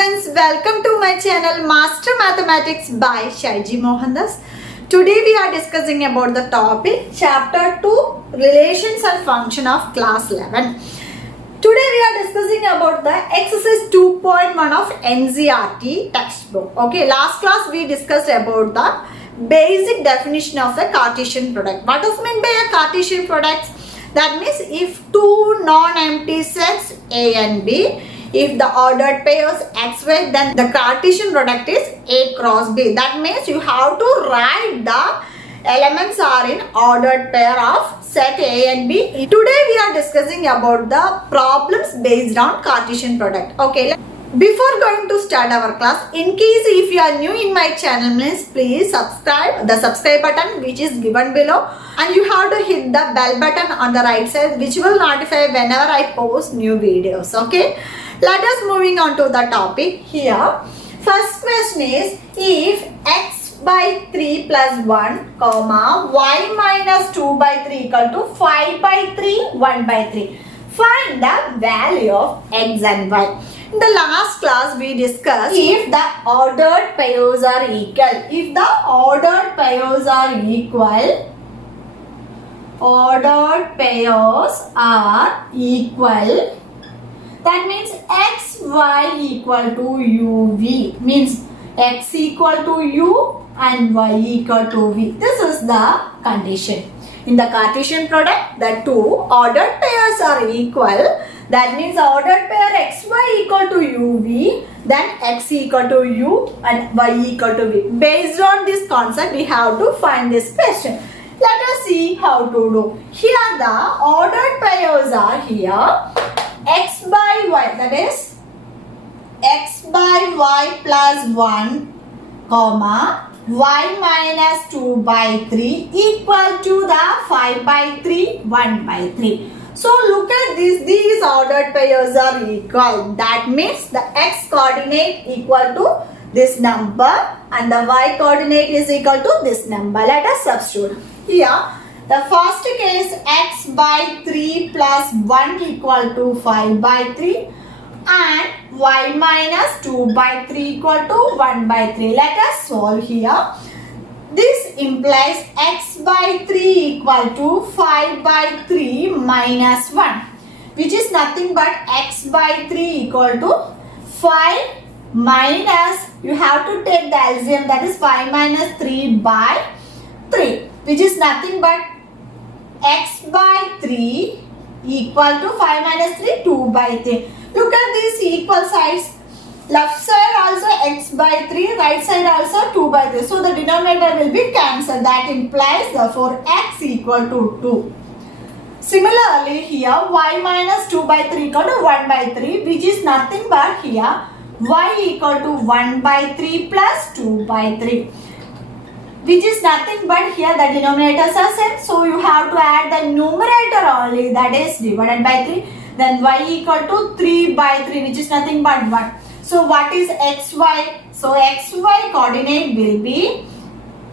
students, welcome to my channel Master Mathematics by Shaiji Mohandas. Today we are discussing about the topic chapter 2 relations and function of class 11. Today we are discussing about the exercise 2.1 of NCERT textbook. Okay, last class we discussed about the basic definition of a Cartesian product. What is meant by a Cartesian product? That means if two non-empty sets A and B, if the ordered pairs x, y, then the Cartesian product is A cross B. That means you have to write the elements are in ordered pair of set A and B. Today we are discussing about the problems based on Cartesian product. Okay. Before going to start our class, in case if you are new in my channel, please subscribe. The subscribe button which is given below, and you have to hit the bell button on the right side which will notify whenever I post new videos. Okay. Let us moving on to the topic here. First question is, if x by 3 plus 1 comma y minus 2 by 3 equal to 5 by 3 1 by 3, find the value of x and y. In the last class we discussed if the ordered pairs are equal. If the ordered pairs are equal, that means x, y equal to u, v. Means x equal to u and y equal to v. This is the condition. In the Cartesian product, the two ordered pairs are equal. That means ordered pair x, y equal to u, v. Then x equal to u and y equal to v. Based on this concept, we have to find this question. Let us see how to do. Here the ordered pairs are here. X by y, that is x by y plus 1 comma y minus 2 by 3 equal to the 5 by 3 1 by 3. So look at this, these ordered pairs are equal. That means the x coordinate equal to this number and the y coordinate is equal to this number. Let us substitute. Here the first case x by 3 plus 1 equal to 5 by 3 and y minus 2 by 3 equal to 1 by 3. Let us solve here. This implies x by 3 equal to 5 by 3 minus 1, which is nothing but x by 3 equal to 5 minus, you have to take the LCM, that is 5 minus 3 by 3, which is nothing but x by 3 equal to 5 minus 3, 2 by 3. Look at these equal sides. Left side also x by 3, right side also 2 by 3. So the denominator will be cancelled. That implies therefore x equal to 2. Similarly here y minus 2 by 3 equal to 1 by 3, which is nothing but here y equal to 1 by 3 plus 2 by 3, which is nothing but here the denominators are same. So you have to add the numerator only, that is divided by 3. Then y equal to 3 by 3, which is nothing but 1. So what is xy? So xy coordinate will be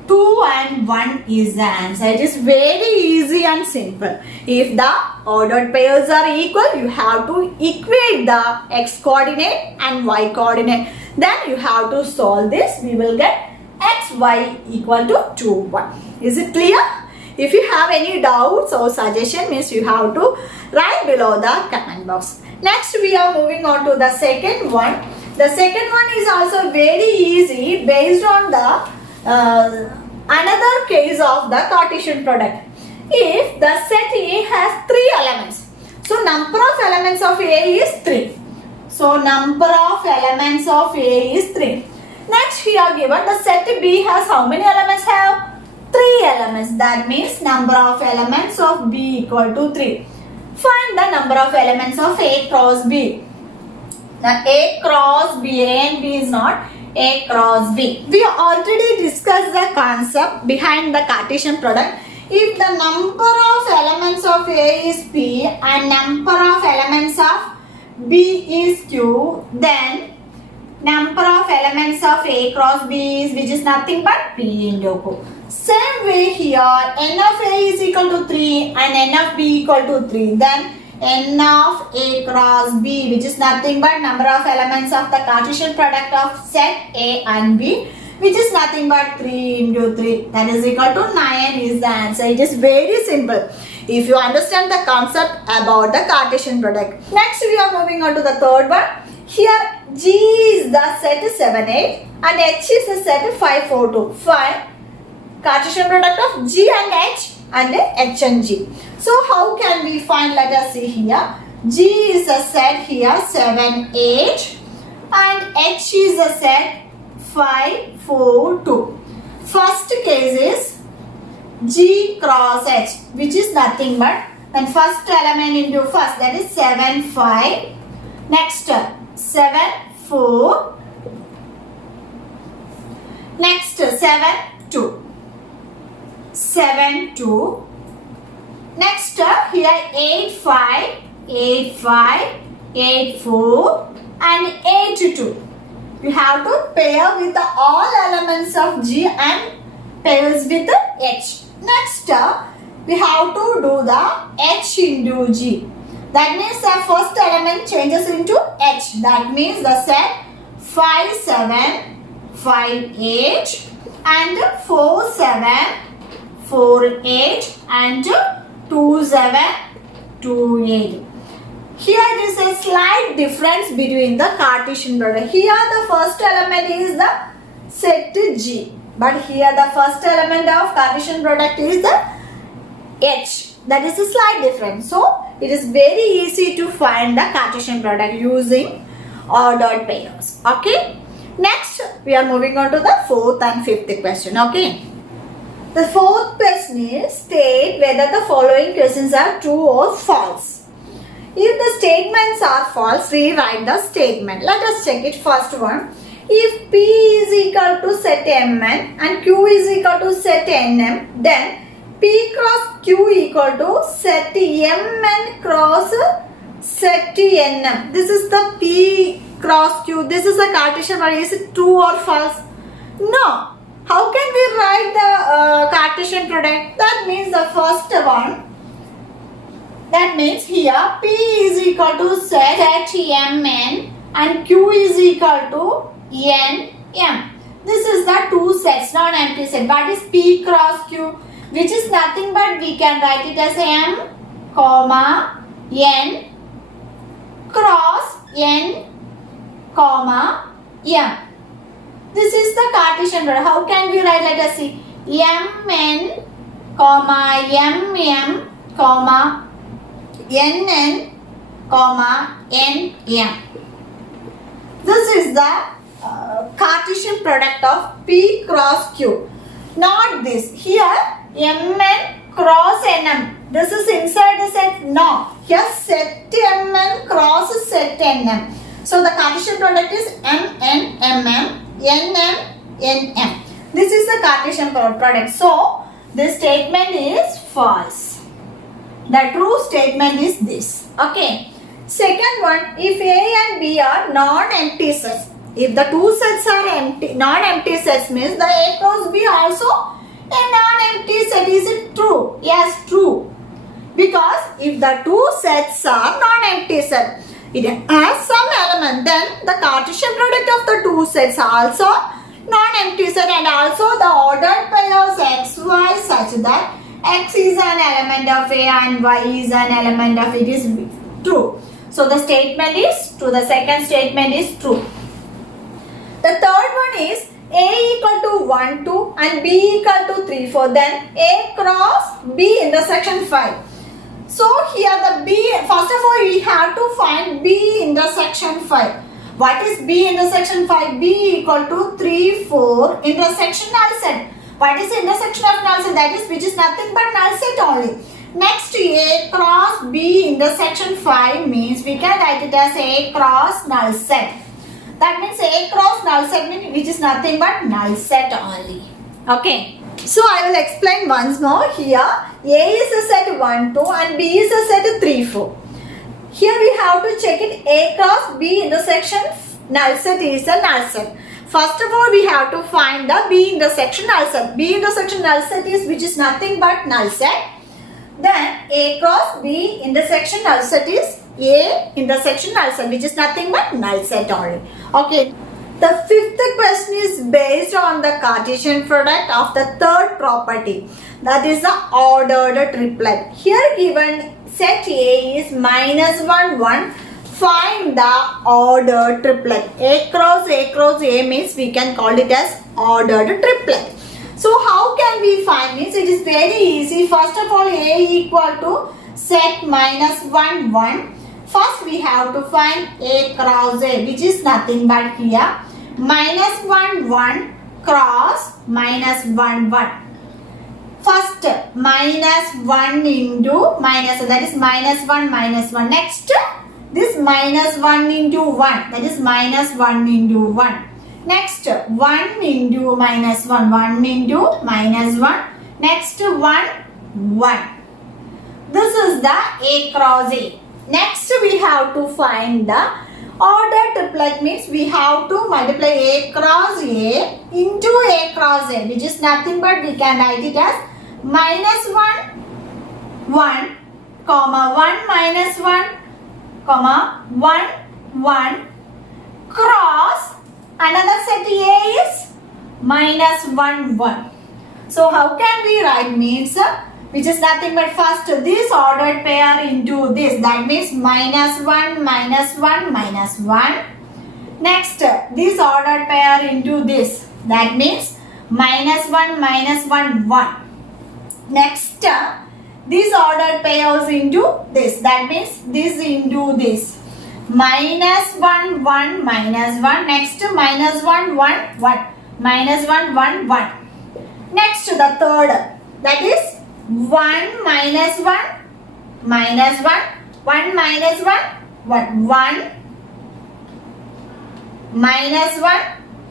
2 and 1 is the answer. It is very easy and simple. If the ordered pairs are equal, you have to equate the x coordinate and y coordinate. Then you have to solve this. We will get xy equal to 2, 1. Is it clear? If you have any doubts or suggestion, means you have to write below the comment box. Next we are moving on to the second one. The second one is also very easy based on the another case of the Cartesian product. If the set A has 3 elements, so number of elements of A is 3. So number of elements of A is 3. Next we are given the set B has how many elements have? 3 elements. That means number of elements of B equal to 3. Find the number of elements of A cross B. The A cross B, A and B is not A cross B. We already discussed the concept behind the Cartesian product. If the number of elements of A is P and number of elements of B is Q, then number of elements of A cross B is, which is nothing but P into Q. Same way here, n of A is equal to 3 and n of B equal to 3. Then n of A cross B, which is nothing but number of elements of the Cartesian product of set A and B, which is nothing but 3 into 3. That is equal to 9 is the answer. It is very simple if you understand the concept about the Cartesian product. Next, we are moving on to the third one. Here, G is the set 7, 8 and H is the set 5, 4, 2. Find Cartesian product of G and H and G. So how can we find? Let us see here. G is a set here 7, 8 and H is a set 5, 4, 2. First case is G cross H, which is nothing but then first element into first, that is 7, 5. Next 7, 4. Next 7, 2. 7, 2. Next here 8, 5, 8, 5, 8, 4 and 8, 2. You have to pair with all elements of G and pairs with H. Next we have to do the H into G. That means the first element changes into H. That means the set 5, 7, 5, 8 and 4, 7, 4, 8 and 2, 7, 2, 8. Here there is a slight difference between the Cartesian product. Here the first element is the set G, but here the first element of Cartesian product is the H. That is a slight difference. So it is very easy to find the Cartesian product using ordered pairs. Okay. Next we are moving on to the fourth and fifth question. Okay. The fourth question is state whether the following questions are true or false. If the statements are false, rewrite the statement. Let us check it. First one. If P is equal to set Mn and Q is equal to set Nm, then P cross Q equal to set Mn cross set Nm. This is the P cross Q. This is a Cartesian product. Is it true or false? No. How can we write the Cartesian product? That means the first one. That means here P is equal to set Mn and Q is equal to Nm. This is the two sets, non-empty set. What is P cross Q? Which is nothing but we can write it as M, comma, N cross N, comma, M. This is the Cartesian product. How can we write? Let us see. Mn, comma, Mm, comma, Nn, comma, Nm. This is the Cartesian product of P cross Q. Not this. Here Mn cross Nm. This is inside the set. No. Here set Mn cross set Nm. So the Cartesian product is Mn, Mm, Nm, Nm. This is the Cartesian product. So this statement is false. The true statement is this. Okay. Second one, if A and B are non-empty sets. If the two sets are empty, non-empty sets means the A cross B also a non-empty set. Is it true? Yes, true. Because if the two sets are non-empty set, it has some element, then the Cartesian product of the two sets are also non-empty set and also the ordered pairs x, y such that x is an element of A and y is an element of it is true. So the statement is true. The second statement is true. The third one is A equal to 1, 2 and B equal to 3, 4. Then A cross B intersection 5. So here the B, first of all we have to find B intersection 5. What is B intersection 5? B equal to 3, 4 intersection null set. What is the intersection of null set? That is which is nothing but null set only. Next A cross B intersection 5 means we can write it as A cross null set. That means A cross null set means which is nothing but null set only. Okay. So I will explain once more. Here A is a set 1, 2 and B is a set 3, 4. Here we have to check it. A cross B intersection null set is a null set. First of all we have to find the B intersection null set. B intersection null set is which is nothing but null set. Then A cross B intersection null set is A intersection null set, which is nothing but null set only. Okay. The fifth question is based on the Cartesian product of the third property, that is the ordered triplet. Here given set A is -1, 1. Find the ordered triplet. A cross A means we can call it as ordered triplet. So how can we find this? It is very easy. First of all, A equal to set -1, 1. First we have to find A cross A, which is nothing but here -1, 1 cross -1, 1. First -1 into minus, that is -1, -1. Next this -1 into 1, that is -1 into 1. Next 1 into -1, 1 into -1. Next 1, 1. This is the A cross A. Next we have to find the ordered triplet, means we have to multiply A cross A into A cross A, which is nothing but we can write it as -1, 1, comma 1 -1, comma 1, 1 cross another set A is -1, 1. So how can we write, means which is nothing but first this ordered pair into this, that means -1, -1, -1. Next this ordered pair into this, that means -1, -1, 1. Next this ordered pairs into this, that means this into this, -1, 1, -1. Next -1, 1, 1, -1, 1, 1. Next the third, that is 1 -1, -1, 1 -1, 1, 1 -1,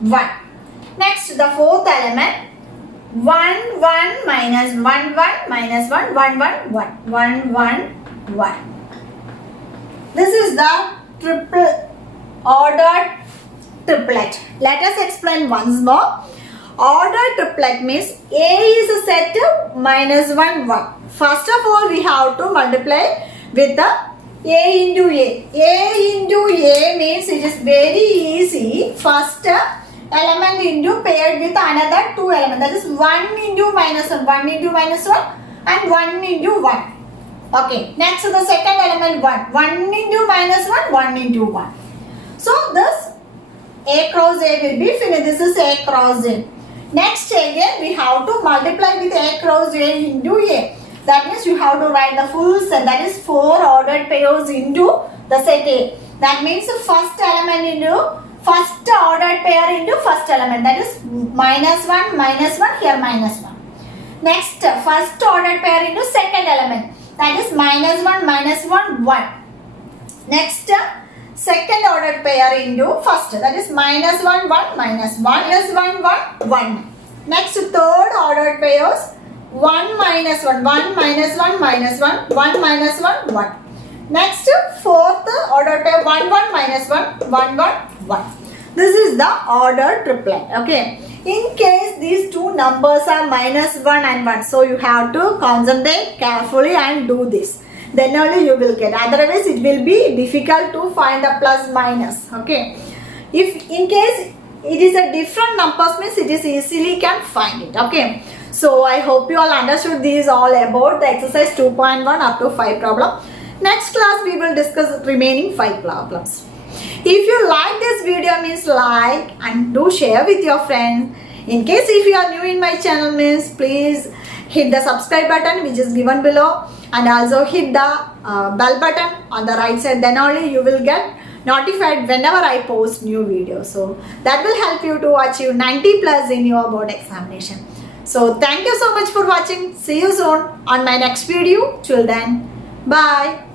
1. Next the fourth element, 1, 1, -1, 1, -1, 1, 1, 1, 1, 1, 1. This is the ordered triplet. Let us explain once more. Ordered triplet means A is a set -1, 1. First of all, we have to multiply with the A into A. A into A means it is very easy. First element into paired with another two elements. That is 1 into -1, 1 into -1 and 1 into 1. Okay. Next the second element 1. 1 into -1, 1 into 1. So this A cross A will be finished. This is A cross A. Next again we have to multiply with A cross A into A. That means you have to write the full set, that is 4 ordered pairs into the set A. That means the first element into first ordered pair into first element, that is -1, -1, here -1. Next first ordered pair into second element, that is -1, -1, 1. Next second ordered pair into first, that is -1, 1, -1, -1, 1, 1. Next third ordered pairs 1 -1, 1 -1, -1, 1 -1, 1. Next fourth ordered pair 1, 1, -1, 1, 1, 1. This is the ordered triplet. Okay. In case these two numbers are -1 and 1, so you have to concentrate carefully and do this. Then only you will get. Otherwise, it will be difficult to find the plus minus. Okay. If in case it is a different numbers, means it is easily can find it. Okay. So I hope you all understood these all about the exercise 2.1 up to 5 problem. Next class we will discuss remaining 5 problems. If you like this video, means like and do share with your friends. In case if you are new in my channel, means please hit the subscribe button which is given below, and also hit the bell button on the right side. Then only you will get notified whenever I post new videos. So that will help you to achieve 90 plus in your board examination. So thank you so much for watching. See you soon on my next video. Till then, bye.